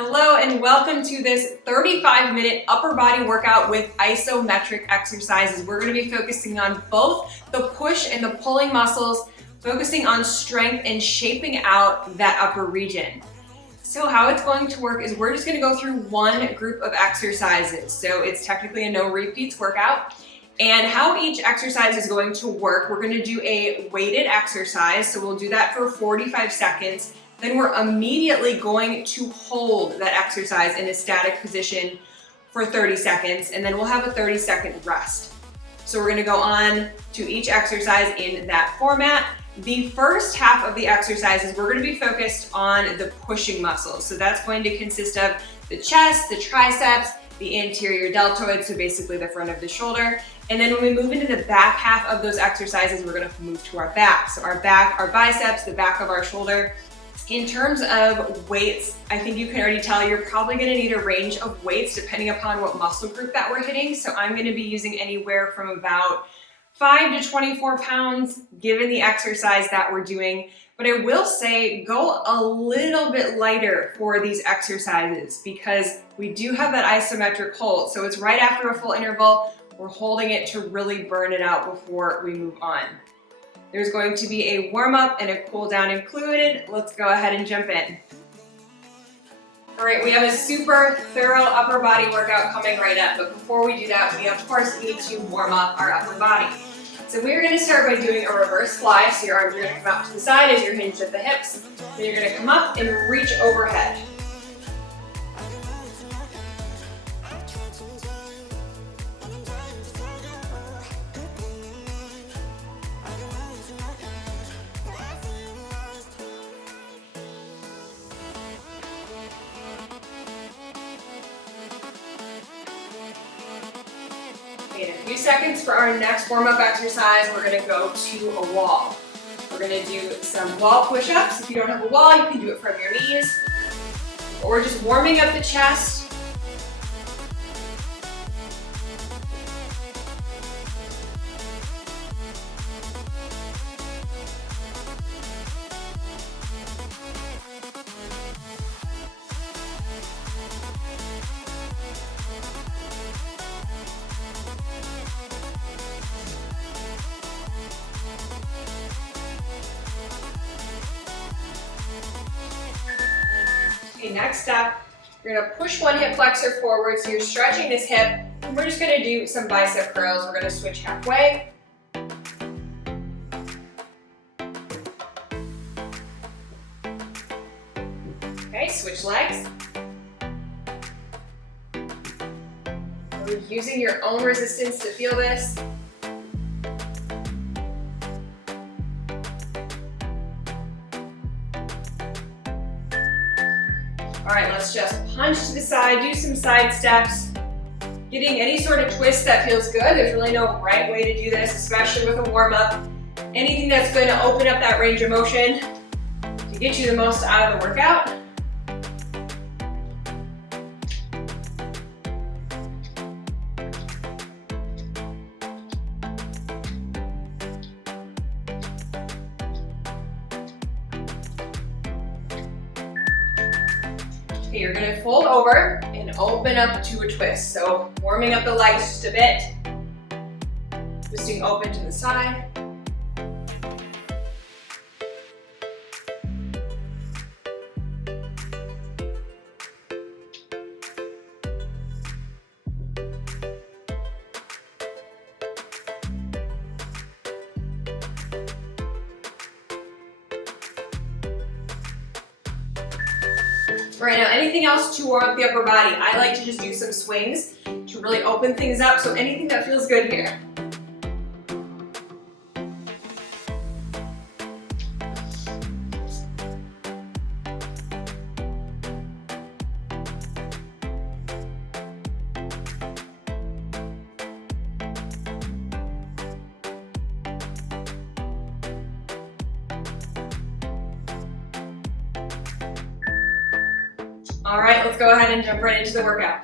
Hello and welcome to this 35-minute upper body workout with isometric exercises. We're going to be focusing on both the push and the pulling muscles, focusing on strength and shaping out that upper region. So how it's going to work is we're just going to go through one group of exercises. So it's technically a no repeats workout. And how each exercise is going to work, we're going to do a weighted exercise. So we'll do that for 45 seconds. Then we're immediately going to hold that exercise in a static position for 30 seconds, and then we'll have a 30-second rest. So we're going to go on to each exercise in that format. The first half of the exercises, we're going to be focused on the pushing muscles. So that's going to consist of the chest, the triceps, the anterior deltoid, so basically the front of the shoulder. And then when we move into the back half of those exercises, we're going to move to our back. So our back, our biceps, the back of our shoulder. In terms of weights, I think you can already tell you're probably going to need a range of weights depending upon what muscle group that we're hitting. So I'm going to be using anywhere from about 5 to 24 pounds given the exercise that we're doing. But I will say go a little bit lighter for these exercises because we do have that isometric hold. So it's right after a full interval. We're holding it to really burn it out before we move on. There's going to be a warm-up and a cool-down included. Let's go ahead and jump in. All right, we have a super thorough upper body workout coming right up, but before we do that, we of course need to warm up our upper body. So we're gonna start by doing a reverse fly. So your arms are gonna come out to the side as you're hinged at the hips. Then you're gonna come up and reach overhead. In a few seconds for our next warm-up exercise, we're going to go to a wall. We're going to do some wall push-ups. If you don't have a wall, you can do it from your knees. Or we're just warming up the chest. Okay, next up, you're gonna push one hip flexor forward, so you're stretching this hip, and we're just gonna do some bicep curls. We're gonna switch halfway. Okay, switch legs. You're using your own resistance to feel this. All right, let's just punch to the side, do some side steps. Getting any sort of twist that feels good. There's really no right way to do this, especially with a warm-up. Anything that's going to open up that range of motion to get you the most out of the workout. Okay, you're gonna fold over and open up to a twist. So warming up the legs just a bit. Twisting open to the side. Right now, anything else to warm up the upper body? I like to just do some swings to really open things up, so anything that feels good here. All right, let's go ahead and jump right into the workout.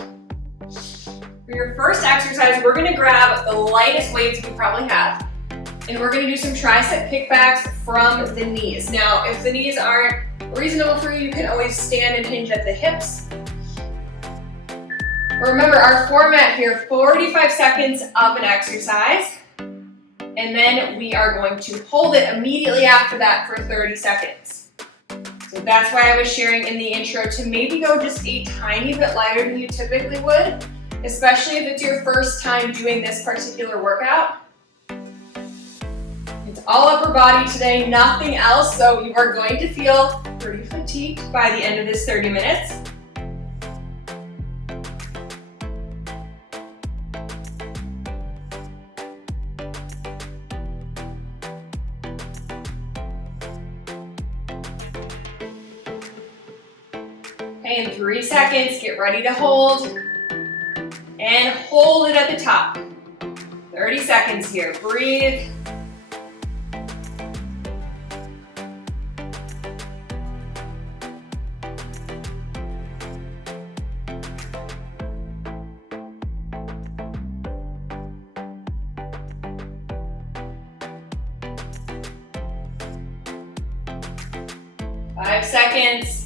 For your first exercise, we're gonna grab the lightest weights we probably have, and we're gonna do some tricep kickbacks from the knees. Now, if the knees aren't reasonable for you, you can always stand and hinge at the hips. Remember our format here, 45 seconds of an exercise, and then we are going to hold it immediately after that for 30 seconds. So that's why I was sharing in the intro to maybe go just a tiny bit lighter than you typically would, especially if it's your first time doing this particular workout. It's all upper body today, nothing else, so you are going to feel pretty fatigued by the end of this 30 minutes. Okay, in 3 seconds, get ready to hold, and hold it at the top. 30 seconds here, breathe. Five seconds.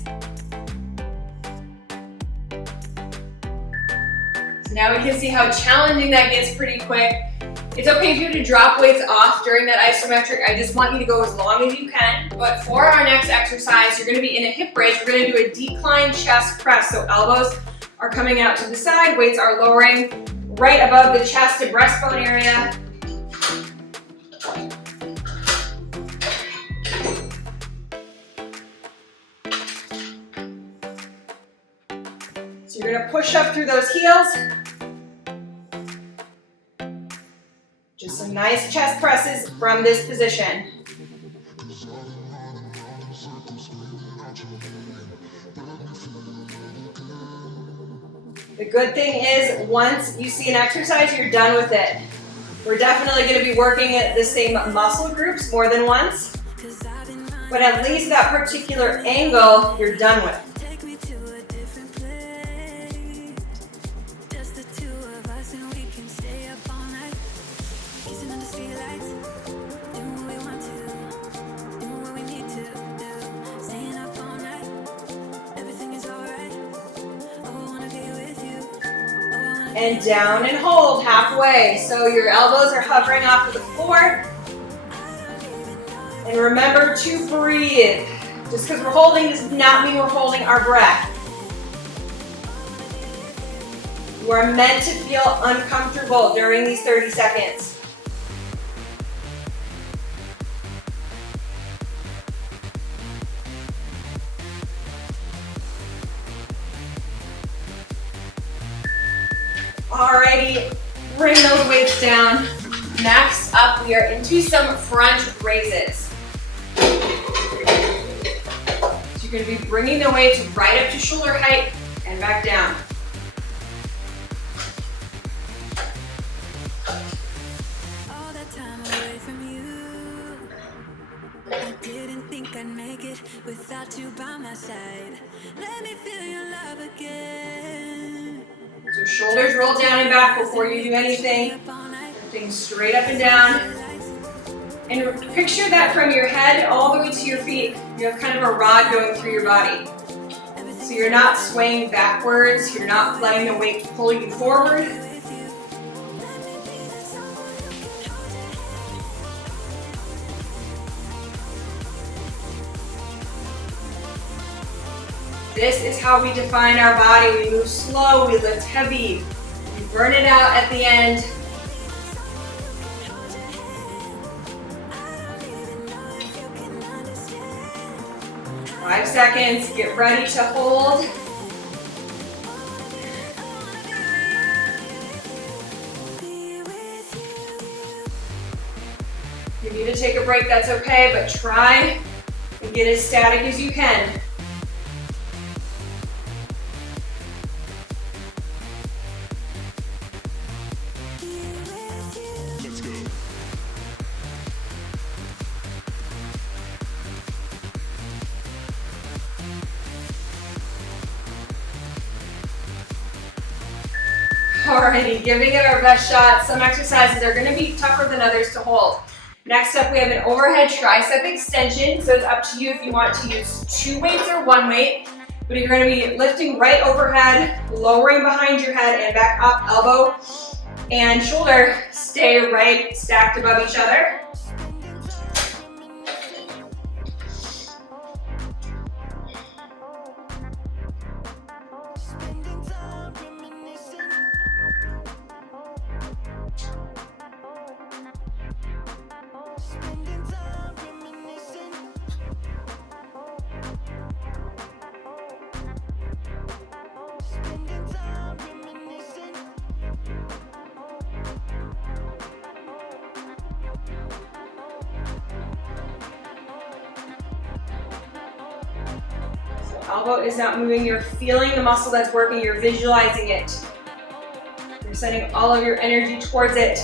So now we can see how challenging that gets pretty quick. It's okay for you to drop weights off during that isometric. I just want you to go as long as you can. But for our next exercise, you're gonna be in a hip raise. We're gonna do a decline chest press. So elbows are coming out to the side, weights are lowering right above the chest and breastbone area. So you're gonna push up through those heels. Just some nice chest presses from this position. The good thing is, once you see an exercise, you're done with it. We're definitely gonna be working at the same muscle groups more than once, but at least that particular angle, you're done with. And down and hold halfway. So your elbows are hovering off of the floor. And remember to breathe. Just because we're holding does not mean we're holding our breath. You are meant to feel uncomfortable during these 30 seconds. Alrighty, bring those weights down. Next up, we are into some front raises. So you're going to be bringing the weights right up to shoulder height and back down. All that time away from you, I didn't think I'd make it without you by my side. Let me feel your love again. So shoulders roll down and back before you do anything. Lifting straight up and down. And picture that from your head all the way to your feet. You have kind of a rod going through your body. So you're not swaying backwards. You're not letting the weight pull you forward. This is how we define our body. We move slow, we lift heavy, we burn it out at the end. Five seconds, get ready to hold. If you need to take a break, that's okay, but try and get as static as you can. Alrighty, giving it our best shot. Some exercises are going to be tougher than others to hold. Next up, we have an overhead tricep extension. So it's up to you if you want to use 2 weights or 1 weight. but you're gonna be lifting right overhead, lowering behind your head and back up, elbow and shoulder stay right stacked above each other. Elbow is not moving, you're feeling the muscle that's working, you're visualizing it. You're sending all of your energy towards it.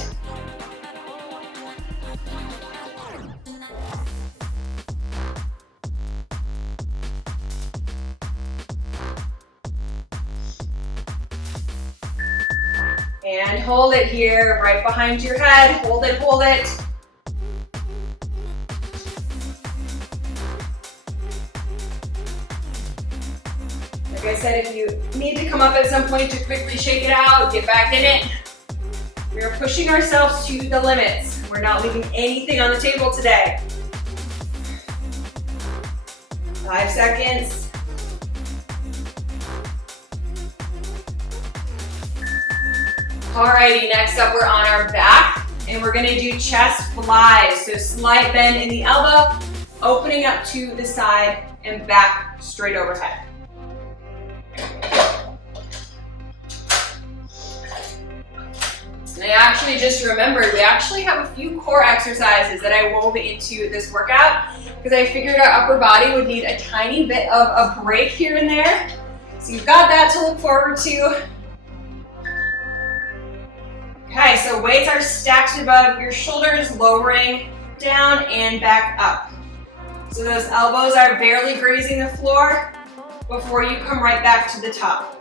And hold it here, right behind your head. Hold it, hold it. Like I said, if you need to come up at some point to quickly shake it out, get back in it. We are pushing ourselves to the limits. We're not leaving anything on the table today. 5 seconds. Alrighty, next up we're on our back and we're gonna do chest flies. So slight bend in the elbow, opening up to the side and back straight overhead. And I actually just remembered, we actually have a few core exercises that I wove into this workout because I figured our upper body would need a tiny bit of a break here and there. So you've got that to look forward to. Okay, so weights are stacked above your shoulders, lowering down and back up. So those elbows are barely grazing the floor before you come right back to the top.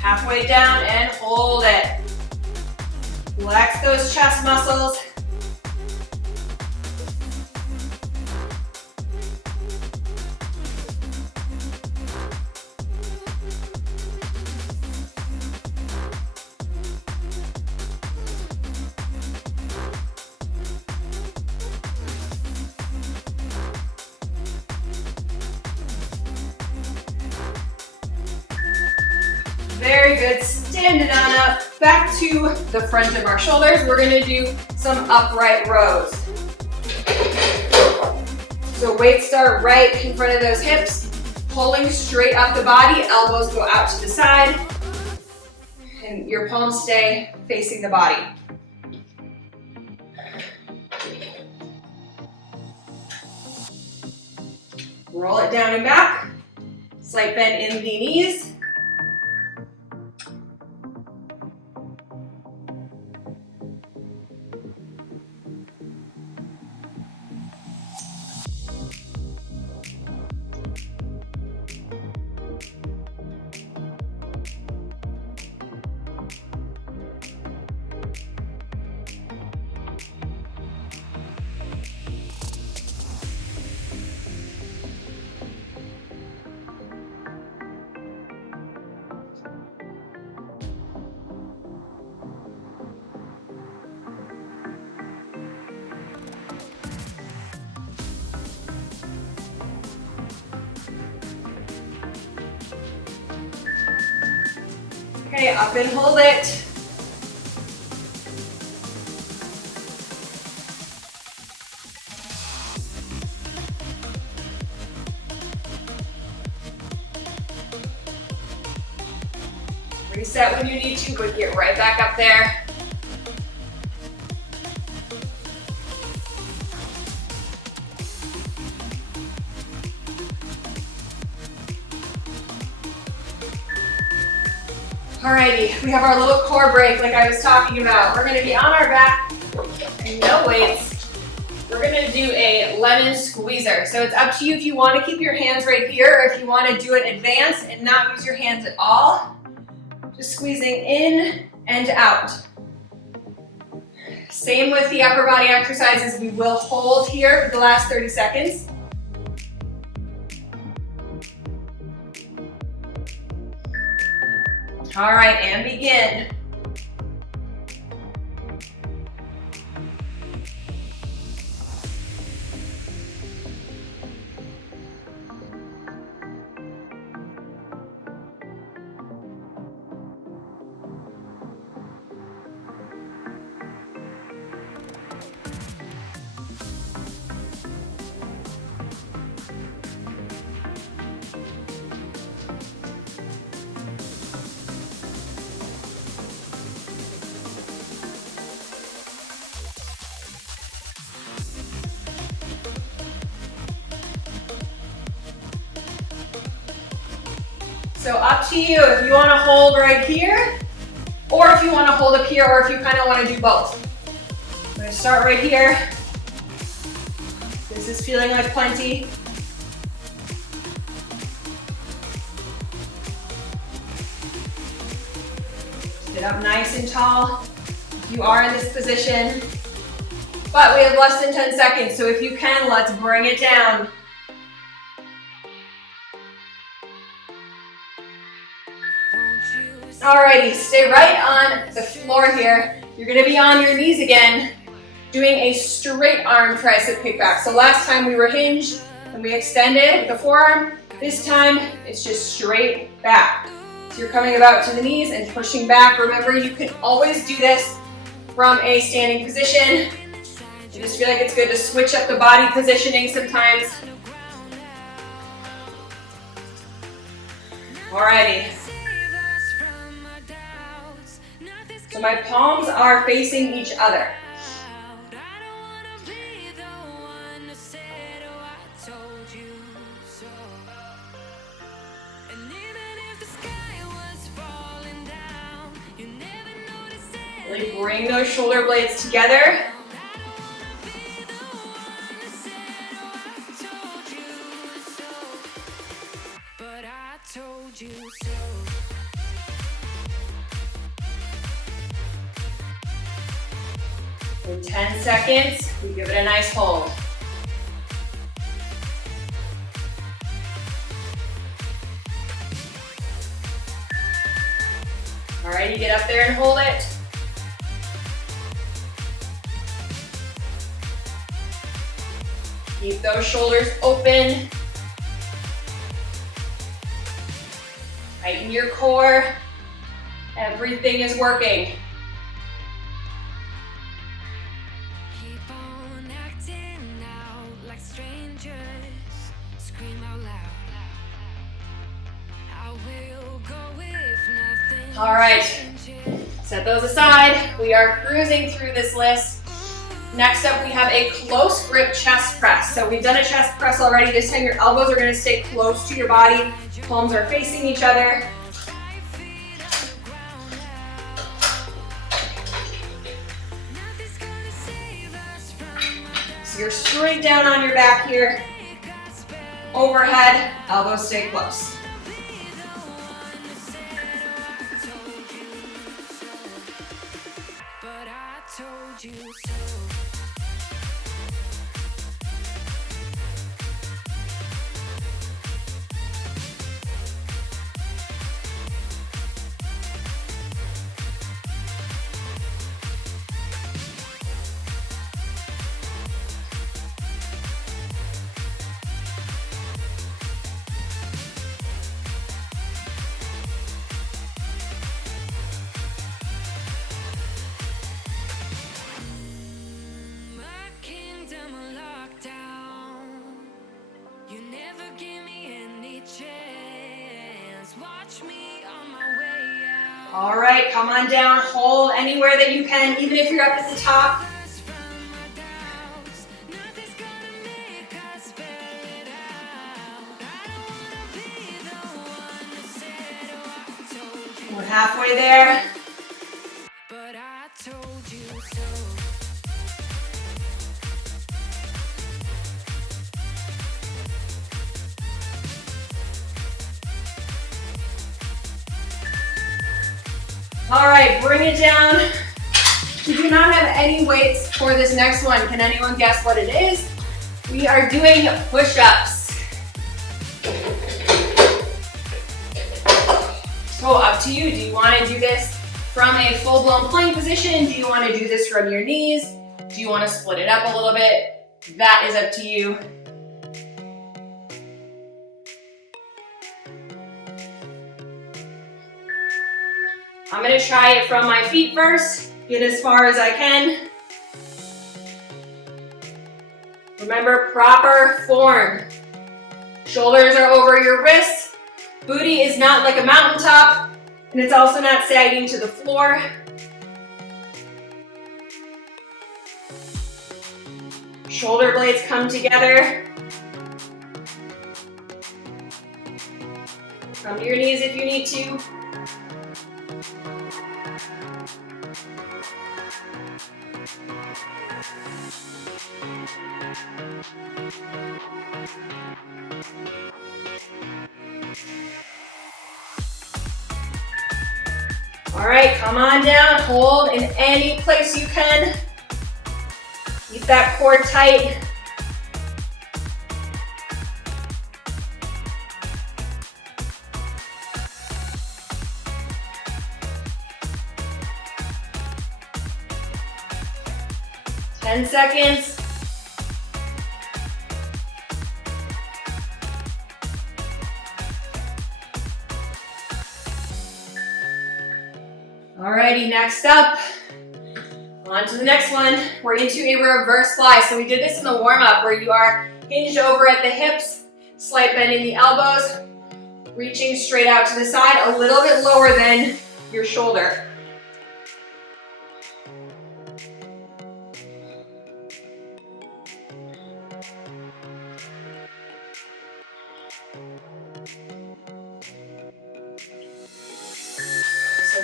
Halfway down and hold it. Flex those chest muscles. Very good, standing on up, back to the front of our shoulders. We're gonna do some upright rows. So weights start right in front of those hips, pulling straight up the body, elbows go out to the side, and your palms stay facing the body. Roll it down and back, slight bend in the knees. Okay, up and hold it. Reset when you need to, but get right back up there. Alrighty, we have our little core break like I was talking about. We're gonna be on our back, no weights. We're gonna do a lemon squeezer. So it's up to you if you wanna keep your hands right here or if you wanna do it advanced and not use your hands at all. Just squeezing in and out. Same with the upper body exercises. We will hold here for the last 30 seconds. All right, and begin. So up to you if you want to hold right here, or if you want to hold up here, or if you kind of want to do both. I'm going to start right here. This is feeling like plenty. Sit up nice and tall if you are in this position. But we have less than 10 seconds, so if you can, let's bring it down. Alrighty, stay right on the floor here. You're gonna be on your knees again, doing a straight arm tricep kickback. So last time we were hinged and we extended with the forearm. This time it's just straight back. So you're coming about to the knees and pushing back. Remember, you can always do this from a standing position. I just feel like it's good to switch up the body positioning sometimes. Alrighty. So my palms are facing each other. Really bring those shoulder blades together. In 10 seconds, we give it a nice hold. All right, you get up there and hold it. Keep those shoulders open. Tighten your core. Everything is working. All right, set those aside. We are cruising through this list. Next up, we have a close grip chest press. So we've done a chest press already. This time your elbows are gonna stay close to your body. Palms are facing each other. So you're straight down on your back here. Overhead, elbows stay close. All right, come on down, hold anywhere that you can, even if you're up at the top. We're halfway there. But I told you so. All right, bring it down. We do not have any weights for this next one. Can anyone guess what it is? We are doing push-ups. So up to you. Do you want to do this from a full-blown plank position? Do you want to do this from your knees? Do you want to split it up a little bit? That is up to you. I'm going to try it from my feet first. Get as far as I can. Remember, proper form. Shoulders are over your wrists. Booty is not like a mountaintop, and it's also not sagging to the floor. Shoulder blades come together. Come to your knees if you need to. All right, come on down, hold in any place you can. Keep that core tight. Ten seconds. Alrighty, next up, on to the next one. We're into a reverse fly. So we did this in the warm-up where you are hinged over at the hips, slight bend in the elbows, reaching straight out to the side, a little bit lower than your shoulder.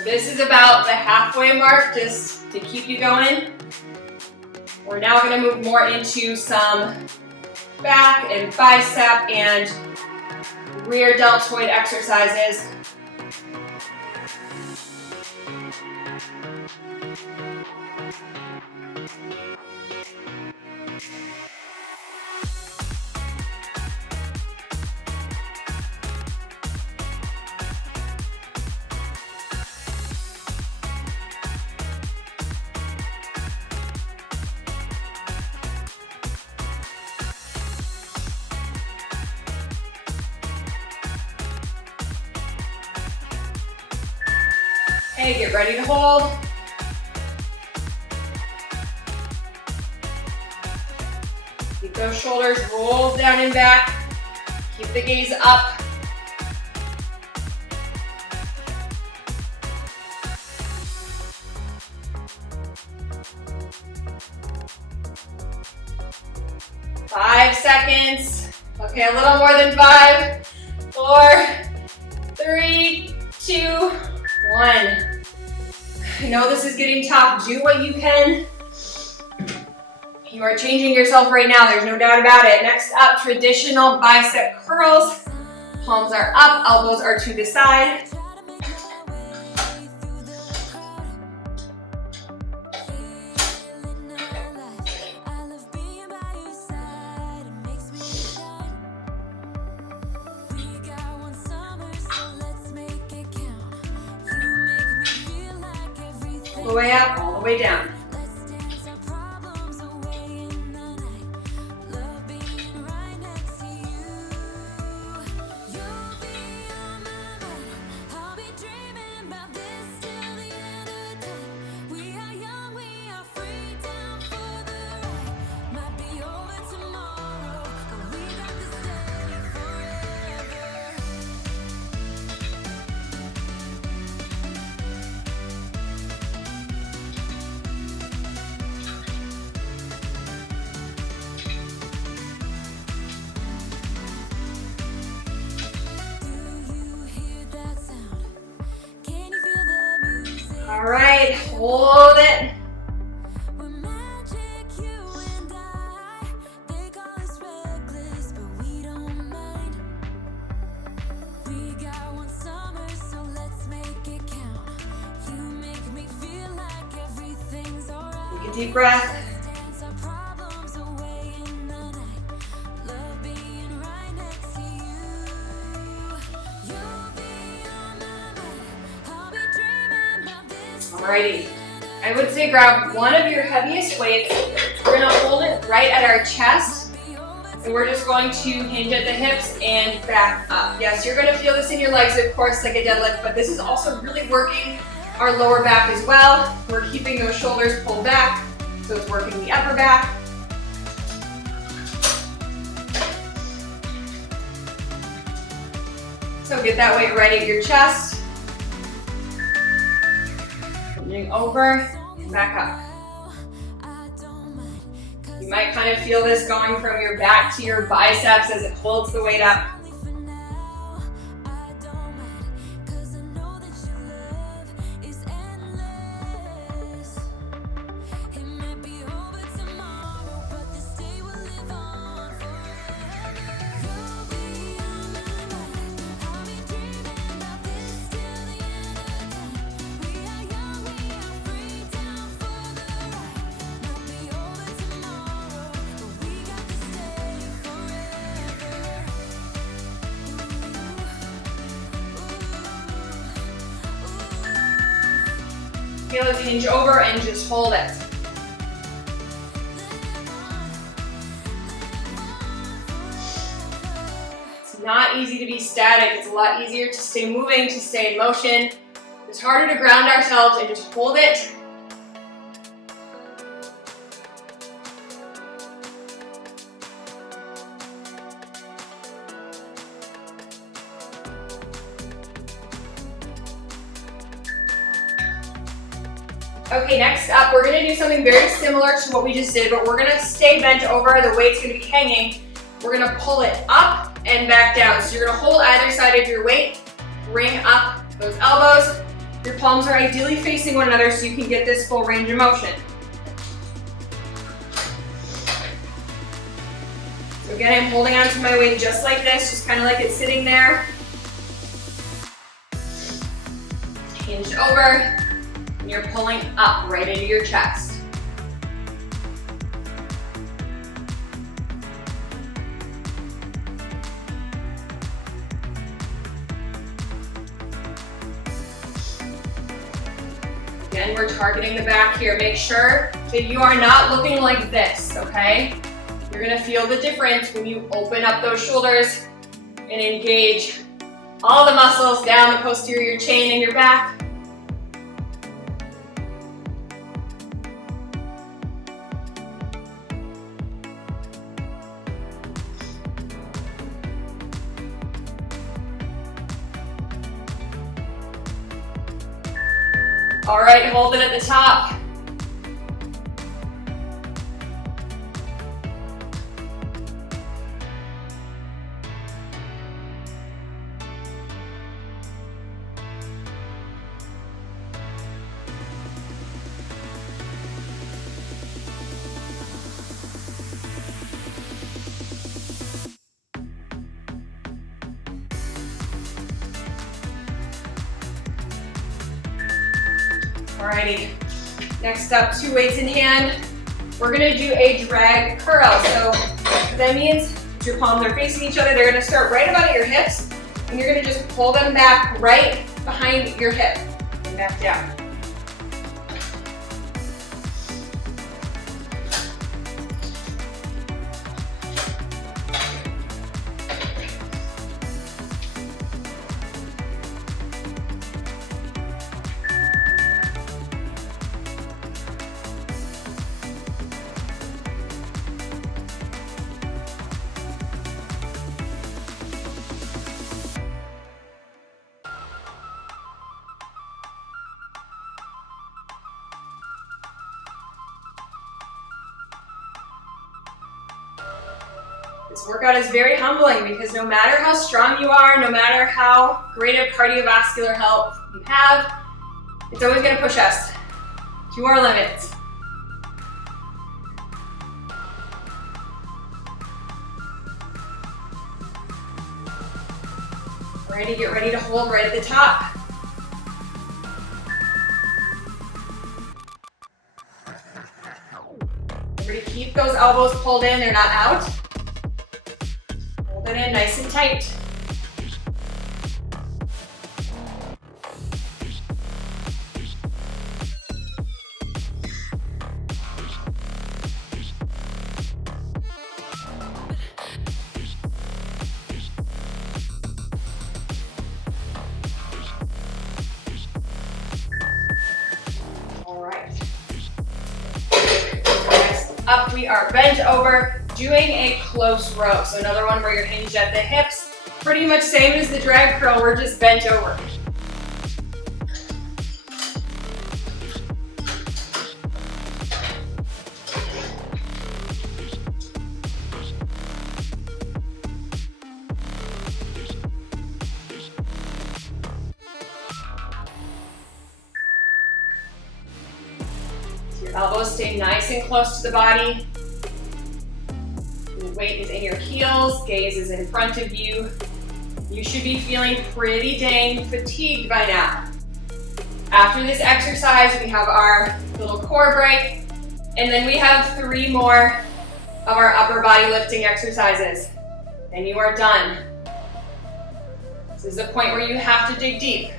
This is about the halfway mark, just to keep you going. We're now going to move more into some back and bicep and rear deltoid exercises. Okay, get ready to hold. Keep those shoulders rolled down and back. Keep the gaze up. Five seconds. Okay, a little more than 5, 4, 3, 2, 1. I know this is getting tough. Do what you can. You are changing yourself right now. There's no doubt about it. Next up, traditional bicep curls. Palms are up, elbows are to the side. All the way up, all the way down. All right, hold it. We're magic, you and I. They call us reckless, but we don't mind. We got one summer, so let's make it count. You make me feel like everything's alright. Take a deep breath. Dance our problems away in the night. Love being right next to you. You'll be on my mind. I'll be dreaming about this. Alrighty. I would say grab one of your heaviest weights. We're gonna hold it right at our chest. And we're just going to hinge at the hips and back up. Yes, you're gonna feel this in your legs, of course, like a deadlift, but this is also really working our lower back as well. We're keeping those shoulders pulled back, so it's working the upper back. So get that weight right at your chest. Hinging over and back up. You might kind of feel this going from your back to your biceps as it holds the weight up. Okay, let's hinge over and just hold it. It's not easy to be static. It's a lot easier to stay moving, to stay in motion. It's harder to ground ourselves and just hold it. Okay, next up, we're gonna do something very similar to what we just did, but we're gonna stay bent over, the weight's gonna be hanging. We're gonna pull it up and back down. So you're gonna hold either side of your weight, bring up those elbows. Your palms are ideally facing one another so you can get this full range of motion. So again, I'm holding onto my weight just like this, just kind of like it's sitting there. Hinged over. And you're pulling up right into your chest. Again, we're targeting the back here. Make sure that you are not looking like this, okay? You're gonna feel the difference when you open up those shoulders and engage all the muscles down the posterior chain in your back. All right, hold it at the top. Alrighty, next up, 2 weights in hand. We're gonna do a drag curl. So that means your palms are facing each other. They're gonna start right about at your hips, and you're gonna just pull them back right behind your hip and back down. This workout is very humbling because no matter how strong you are, no matter how great of cardiovascular health you have, It's always gonna push us to our limits. Alrighty, get ready to hold right at the top. Remember to keep those elbows pulled in, they're not out. Hold it in nice and tight. Up, we are bent over, doing a close row. So another one where you're hinged at the hips. Pretty much same as the drag curl, we're just bent over. Elbows stay nice and close to the body. Your weight is in your heels, gaze is in front of you. You should be feeling pretty dang fatigued by now. After this exercise, we have our little core break, and then we have 3 more of our upper body lifting exercises. And you are done. This is the point where you have to dig deep.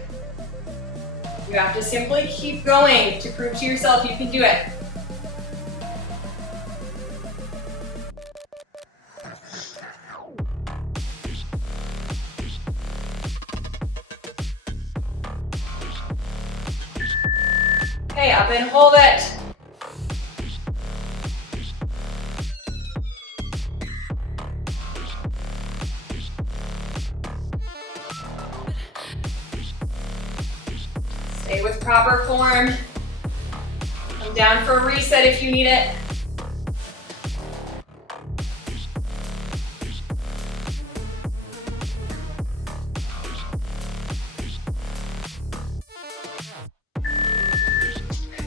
You have to simply keep going to prove to yourself you can do it. Okay, up and hold it. Stay with proper form. Come down for a reset if you need it.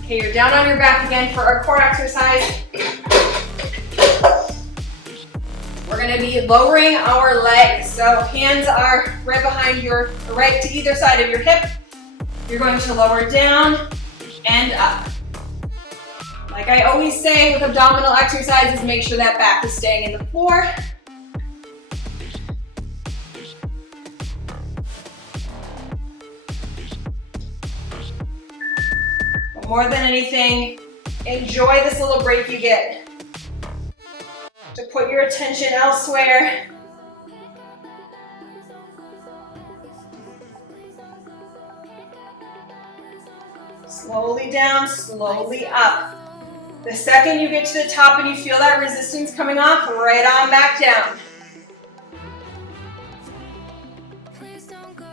Okay, you're down on your back again for our core exercise. We're gonna be lowering our legs. So hands are right behind your, right to either side of your hip. You're going to lower down and up. Like I always say with abdominal exercises, make sure that back is staying in the floor. But more than anything, enjoy this little break you get to put your attention elsewhere. Slowly down, slowly up. The second you get to the top and you feel that resistance coming off, right on back down. Please don't go.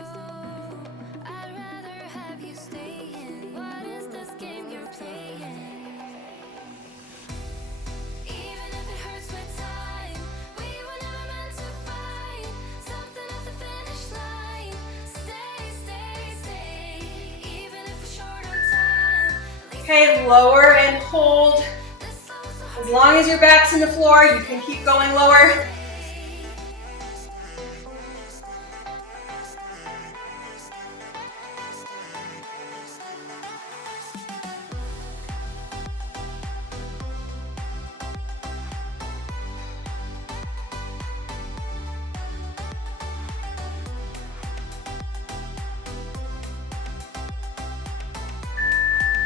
I'd rather have you stay in. What is this game you're playing? Even if it hurts with time, we were never meant to fight. Something at the finish line. Stay, stay, stay. Even if it's short on time. Okay, lower and hold. As long as your back's in the floor, you can keep going lower.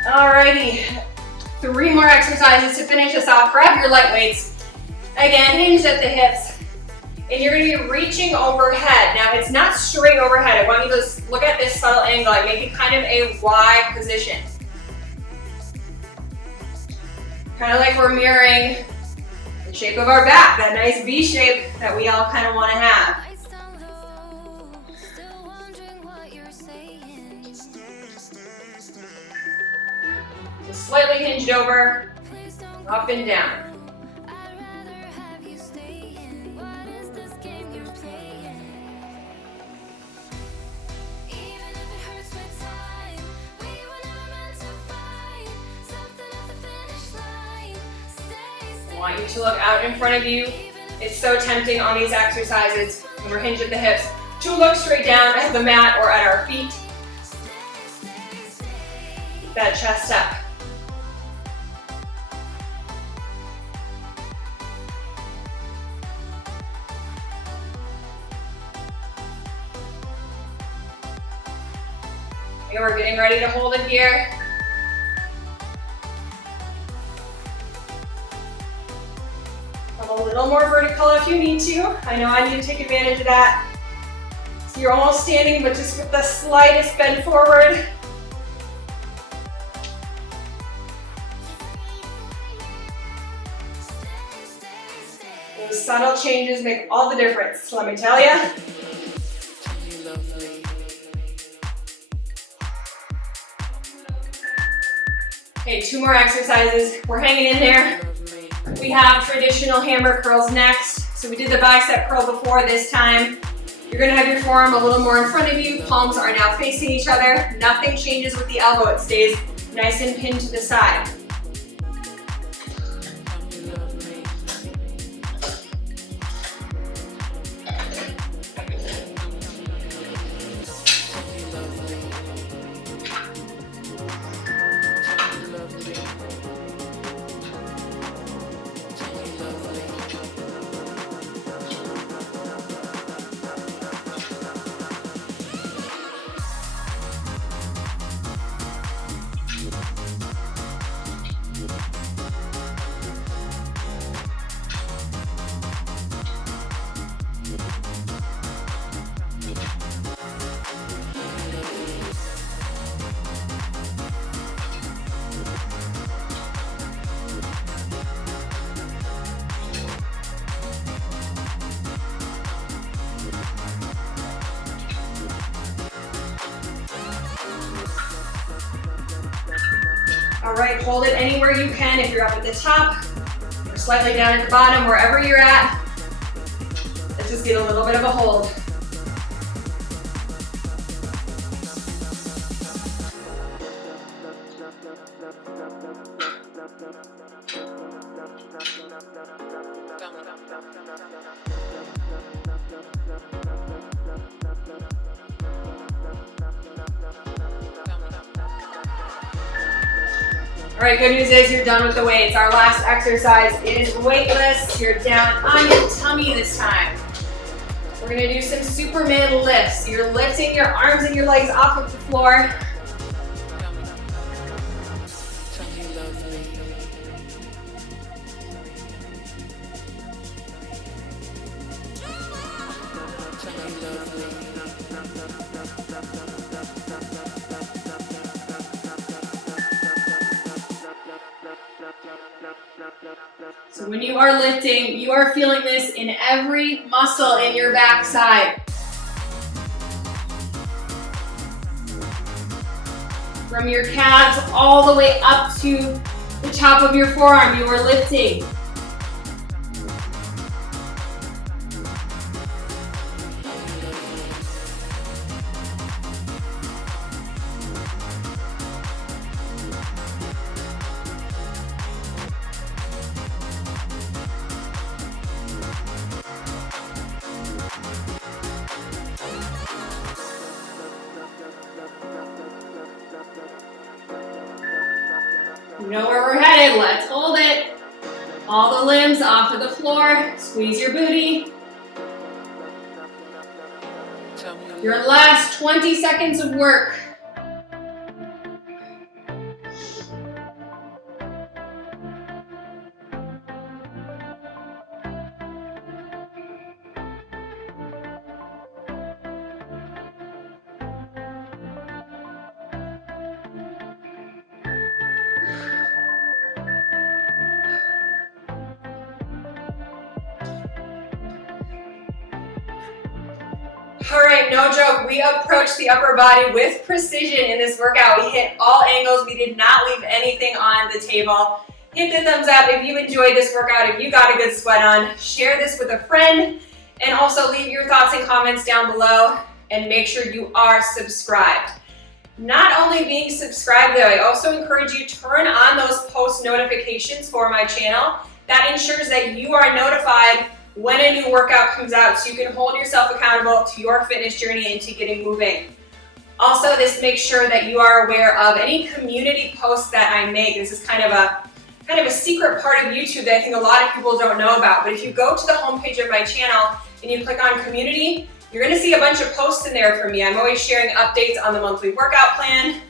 Alrighty, 3 more exercises to finish us off. Grab your light weights. Again, hinged at the hips. And you're gonna be reaching overhead. Now, if it's not straight overhead, I want you to look at this subtle angle and make it kind of a Y position. Kind of like we're mirroring the shape of our back, that nice V shape that we all kind of wanna have. Lights down low, still wondering what you're saying. Just slightly hinged over, Please don't up and down. I'd rather have you stay in. What is this game you're playing? Even if it hurts with time, we were never want you to look out in front of you. It's so tempting on these exercises when we're hinged at the hips to look straight down at the mat or at our feet. Keep that chest up. Okay, we're getting ready to hold it here. Come a little more vertical if you need to. I know I need to take advantage of that. So you're almost standing, but just with the slightest bend forward. Those subtle changes make all the difference, let me tell you. Okay, 2 more exercises. We're hanging in there. We have traditional hammer curls next. So we did the bicep curl before. This time, you're gonna have your forearm a little more in front of you. Palms are now facing each other. Nothing changes with the elbow. It stays nice and pinned to the side. All right, hold it anywhere you can. If you're up at the top or slightly down at the bottom, wherever you're at, let's just get a little bit of a hold. All right, good news is you're done with the weights. Our last exercise is weightless. You're down on your tummy this time. We're gonna do some Superman lifts. You're lifting your arms and your legs off of the floor. So when you are lifting, you are feeling this in every muscle in your backside. From your calves all the way up to the top of your forearm, you are lifting. You know where we're headed, let's hold it. All the limbs off of the floor, squeeze your booty. Your last 20 seconds of work. All right, no joke, we approached the upper body with precision in this workout. We hit all angles, we did not leave anything on the table. Hit the thumbs up if you enjoyed this workout, if you got a good sweat on. Share this with a friend, and also leave your thoughts and comments down below, and make sure you are subscribed. Not only being subscribed though, I also encourage you to turn on those post notifications for my channel. That ensures that you are notified when a new workout comes out so you can hold yourself accountable to your fitness journey and to getting moving. Also, this makes sure that you are aware of any community posts that I make. This is kind of a secret part of YouTube that I think a lot of people don't know about. But if you go to the homepage of my channel and you click on community, you're gonna see a bunch of posts in there from me. I'm always sharing updates on the monthly workout plan.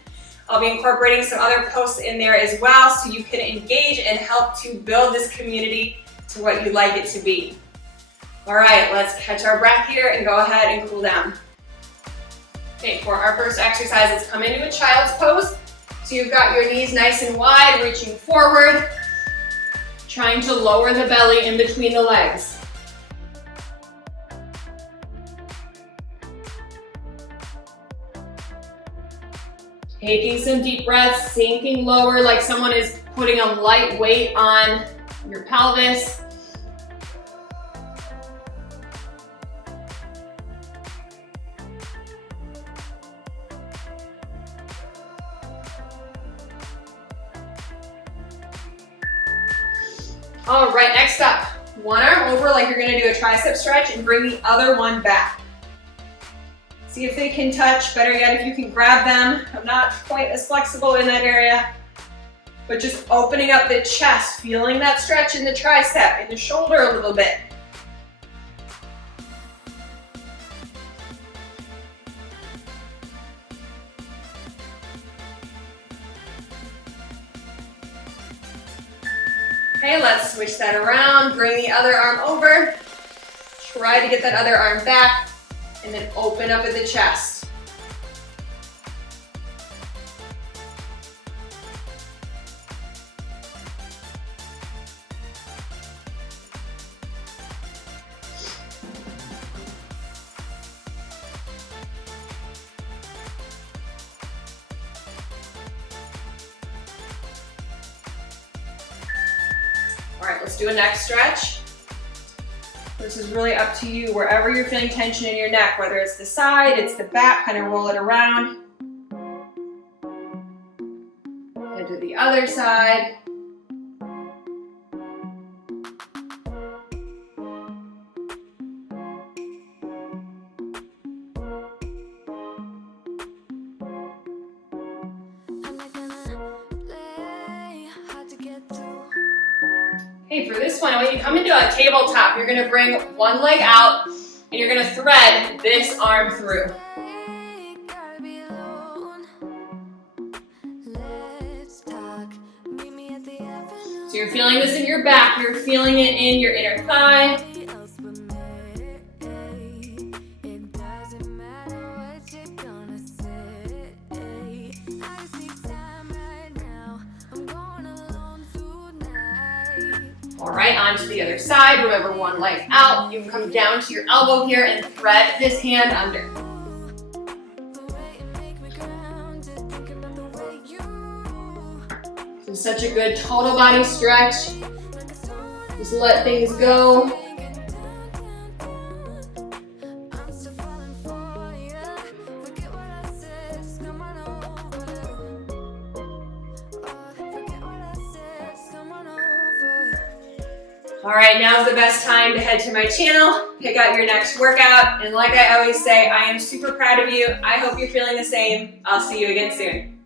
I'll be incorporating some other posts in there as well so you can engage and help to build this community to what you'd like it to be. All right, let's catch our breath here and go ahead and cool down. Okay, for our first exercise, let's come into a child's pose. So you've got your knees nice and wide, reaching forward, trying to lower the belly in between the legs. Taking some deep breaths, sinking lower like someone is putting a light weight on your pelvis. All right, next up, one arm over like you're gonna do a tricep stretch and bring the other one back. See if they can touch, better yet if you can grab them. I'm not quite as flexible in that area, but just opening up the chest, feeling that stretch in the tricep, in the shoulder a little bit. Okay, let's switch that around. Bring the other arm over. Try to get that other arm back and then open up at the chest. All right, let's do a neck stretch. This is really up to you, wherever you're feeling tension in your neck, whether it's the side, it's the back, kind of roll it around. And to the other side. Okay, for this one, when you come into a tabletop, you're gonna bring one leg out and you're gonna thread this arm through. So you're feeling this in your back, you're feeling it in your inner thigh. All right, on to the other side. Remember, one leg out. You can come down to your elbow here and thread this hand under. This is such a good total body stretch. Just let things go. All right, now's the best time to head to my channel, pick out your next workout, and like I always say, I am super proud of you. I hope you're feeling the same. I'll see you again soon.